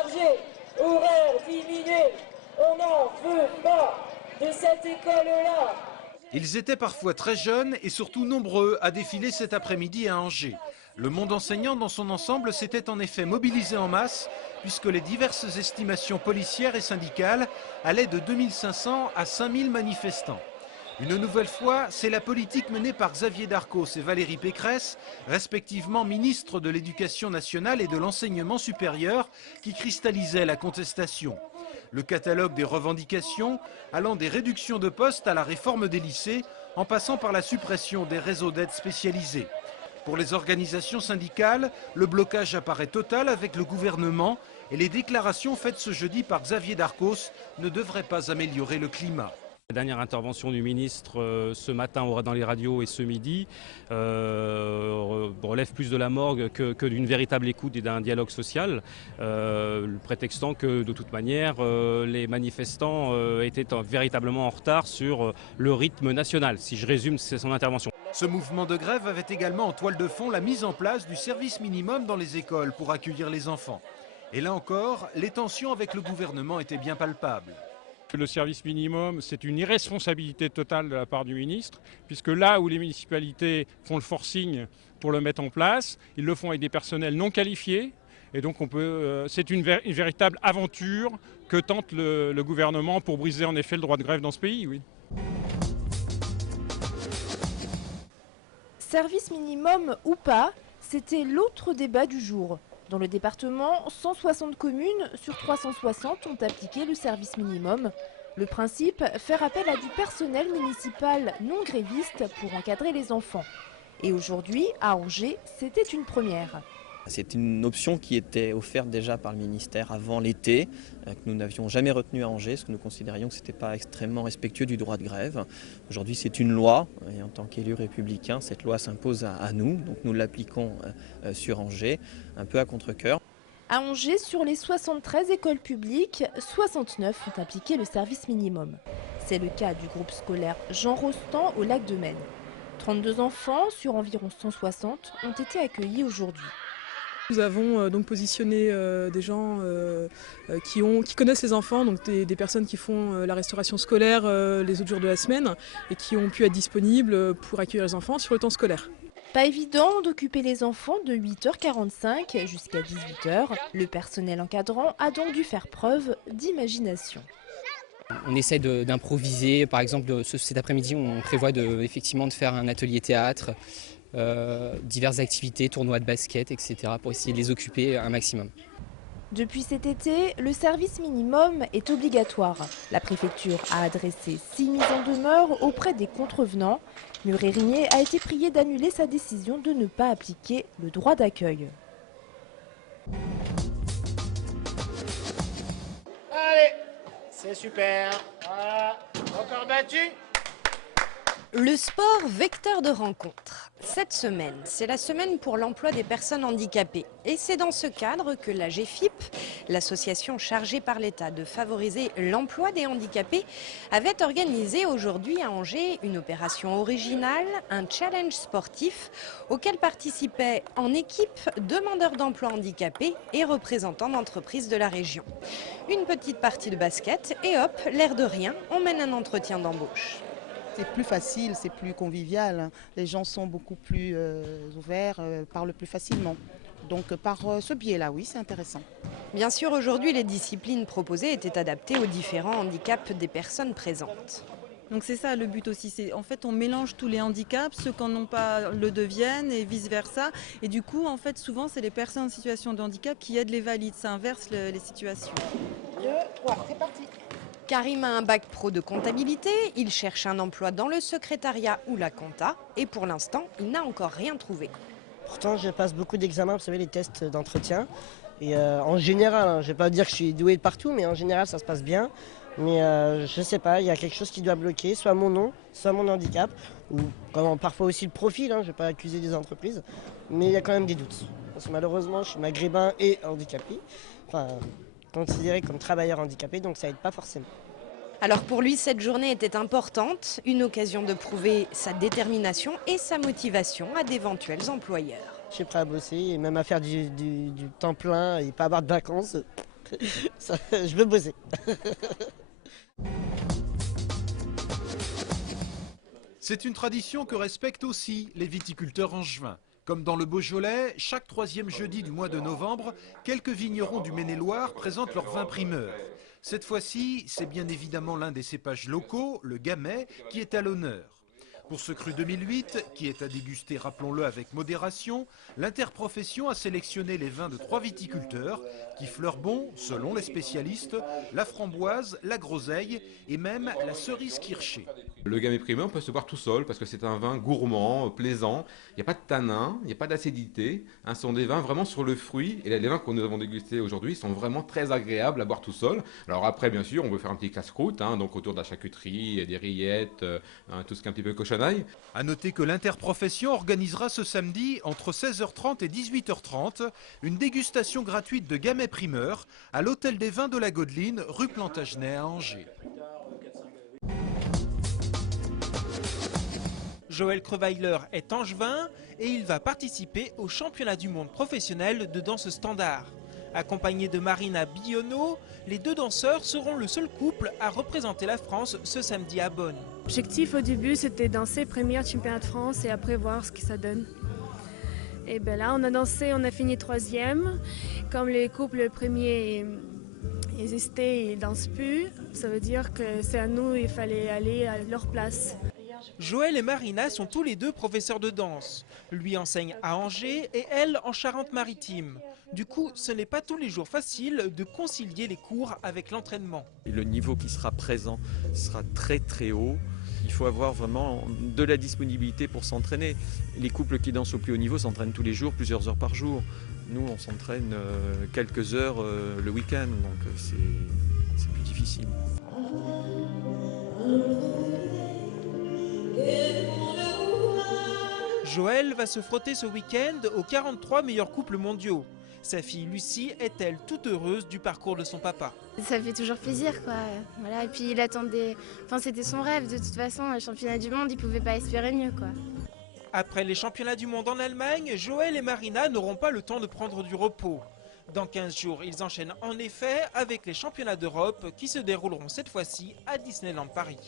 chargé, horaire diminué. On n'en veut pas de cette école-là. Ils étaient parfois très jeunes et surtout nombreux à défiler cet après-midi à Angers. Le monde enseignant dans son ensemble s'était en effet mobilisé en masse puisque les diverses estimations policières et syndicales allaient de 2500 à 5000 manifestants. Une nouvelle fois, c'est la politique menée par Xavier Darcos et Valérie Pécresse, respectivement ministres de l'Éducation nationale et de l'Enseignement supérieur, qui cristallisait la contestation. Le catalogue des revendications allant des réductions de postes à la réforme des lycées, en passant par la suppression des réseaux d'aide spécialisés. Pour les organisations syndicales, le blocage apparaît total avec le gouvernement et les déclarations faites ce jeudi par Xavier Darcos ne devraient pas améliorer le climat. La dernière intervention du ministre ce matin dans les radios et ce midi relève plus de la morgue que d'une véritable écoute et d'un dialogue social, prétextant que de toute manière les manifestants étaient véritablement en retard sur le rythme national. Si je résume, c'est son intervention. Ce mouvement de grève avait également en toile de fond la mise en place du service minimum dans les écoles pour accueillir les enfants. Et là encore, les tensions avec le gouvernement étaient bien palpables. Le service minimum, c'est une irresponsabilité totale de la part du ministre, puisque là où les municipalités font le forcing pour le mettre en place, ils le font avec des personnels non qualifiés. Et donc c'est une véritable aventure que tente le gouvernement pour briser en effet le droit de grève dans ce pays. Oui. Service minimum ou pas, c'était l'autre débat du jour. Dans le département, 160 communes sur 360 ont appliqué le service minimum. Le principe, faire appel à du personnel municipal non gréviste pour encadrer les enfants. Et aujourd'hui, à Angers, c'était une première. C'est une option qui était offerte déjà par le ministère avant l'été, que nous n'avions jamais retenue à Angers, parce que nous considérions que ce n'était pas extrêmement respectueux du droit de grève. Aujourd'hui, c'est une loi, et en tant qu'élu républicain, cette loi s'impose à nous, donc nous l'appliquons sur Angers, un peu à contre-cœur. À Angers, sur les 73 écoles publiques, 69 ont appliqué le service minimum. C'est le cas du groupe scolaire Jean Rostand au lac de Maine. 32 enfants sur environ 160 ont été accueillis aujourd'hui. Nous avons donc positionné des gens qui connaissent les enfants, donc des personnes qui font la restauration scolaire les autres jours de la semaine et qui ont pu être disponibles pour accueillir les enfants sur le temps scolaire. Pas évident d'occuper les enfants de 8h45 jusqu'à 18h. Le personnel encadrant a donc dû faire preuve d'imagination. On essaie d'improviser, par exemple cet après-midi on prévoit effectivement de faire un atelier théâtre, diverses activités, tournois de basket, etc. pour essayer de les occuper un maximum. Depuis cet été, le service minimum est obligatoire. La préfecture a adressé 6 mises en demeure auprès des contrevenants. Muré-Rigné a été prié d'annuler sa décision de ne pas appliquer le droit d'accueil. Allez, c'est super. Voilà, encore battu. Le sport, vecteur de rencontre. Cette semaine, c'est la semaine pour l'emploi des personnes handicapées. Et c'est dans ce cadre que la GFIP, l'association chargée par l'État de favoriser l'emploi des handicapés, avait organisé aujourd'hui à Angers une opération originale, un challenge sportif auquel participaient en équipe demandeurs d'emploi handicapés et représentants d'entreprises de la région. Une petite partie de basket et hop, l'air de rien, on mène un entretien d'embauche. C'est plus facile, c'est plus convivial. Les gens sont beaucoup plus ouverts, parlent plus facilement. Donc par ce biais-là, oui, c'est intéressant. Bien sûr, aujourd'hui, les disciplines proposées étaient adaptées aux différents handicaps des personnes présentes. Donc c'est ça le but aussi, en fait on mélange tous les handicaps, ceux qui n'en ont pas le deviennent et vice versa. Et du coup en fait souvent c'est les personnes en situation de handicap qui aident les valides, ça inverse les situations. 2, 3, c'est parti. Karim a un bac pro de comptabilité, il cherche un emploi dans le secrétariat ou la compta et pour l'instant il n'a encore rien trouvé. Pourtant je passe beaucoup d'examens, vous savez les tests d'entretien. Et en général, je ne vais pas dire que je suis doué de partout, mais en général ça se passe bien. Mais je ne sais pas, il y a quelque chose qui doit bloquer, soit mon nom, soit mon handicap, ou parfois aussi le profil, je ne vais pas accuser des entreprises, mais il y a quand même des doutes. Parce que malheureusement, je suis maghrébin et handicapé, enfin considéré comme travailleur handicapé, donc ça n'aide pas forcément. Alors pour lui, cette journée était importante, une occasion de prouver sa détermination et sa motivation à d'éventuels employeurs. Je suis prêt à bosser et même à faire du temps plein et pas avoir de vacances. Je veux bosser. C'est une tradition que respectent aussi les viticulteurs angevins. Comme dans le Beaujolais, chaque troisième jeudi du mois de novembre, quelques vignerons du Maine-et-Loire présentent leurs vins primeurs. Cette fois-ci, c'est bien évidemment l'un des cépages locaux, le Gamay, qui est à l'honneur. Pour ce cru 2008, qui est à déguster, rappelons-le, avec modération, l'interprofession a sélectionné les vins de 3 viticulteurs qui fleurent bon, selon les spécialistes, la framboise, la groseille et même la cerise kirschée. Le Gamay primeur peut se boire tout seul parce que c'est un vin gourmand, plaisant. Il n'y a pas de tanin, il n'y a pas d'acidité. Ce sont des vins vraiment sur le fruit. Et les vins que nous avons dégustés aujourd'hui sont vraiment très agréables à boire tout seul. Alors après, bien sûr, on veut faire un petit casse-croûte, donc autour de la charcuterie, des rillettes, tout ce qui est un petit peu cochonaille. A noter que l'interprofession organisera ce samedi entre 16h30 et 18h30 une dégustation gratuite de Gamay primeur à l'Hôtel des Vins de la Godeline, rue Plantagenet à Angers. Joël Creveiler est angevin et il va participer au championnat du monde professionnel de danse standard. Accompagné de Marina Bionneau, les 2 danseurs seront le seul couple à représenter la France ce samedi à Bonn. L'objectif au début c'était danser premier championnat de France et après voir ce que ça donne. Et ben là on a dansé, on a fini 3e. Comme les couples premiers hésitent et ne dansent plus, ça veut dire que c'est à nous, il fallait aller à leur place. Joël et Marina sont tous les 2 professeurs de danse. Lui enseigne à Angers et elle en Charente-Maritime. Du coup, ce n'est pas tous les jours facile de concilier les cours avec l'entraînement. Le niveau qui sera présent sera très très haut. Il faut avoir vraiment de la disponibilité pour s'entraîner. Les couples qui dansent au plus haut niveau s'entraînent tous les jours, plusieurs heures par jour. Nous, on s'entraîne quelques heures le week-end, donc c'est plus difficile. Joël va se frotter ce week-end aux 43 meilleurs couples mondiaux. Sa fille Lucie est-elle toute heureuse du parcours de son papa? Ça fait toujours plaisir, quoi. Voilà. Et puis il attendait, c'était son rêve de toute façon, le championnat du monde, il pouvait pas espérer mieux, quoi. Après les championnats du monde en Allemagne, Joël et Marina n'auront pas le temps de prendre du repos. Dans 15 jours, ils enchaînent en effet avec les championnats d'Europe qui se dérouleront cette fois-ci à Disneyland Paris.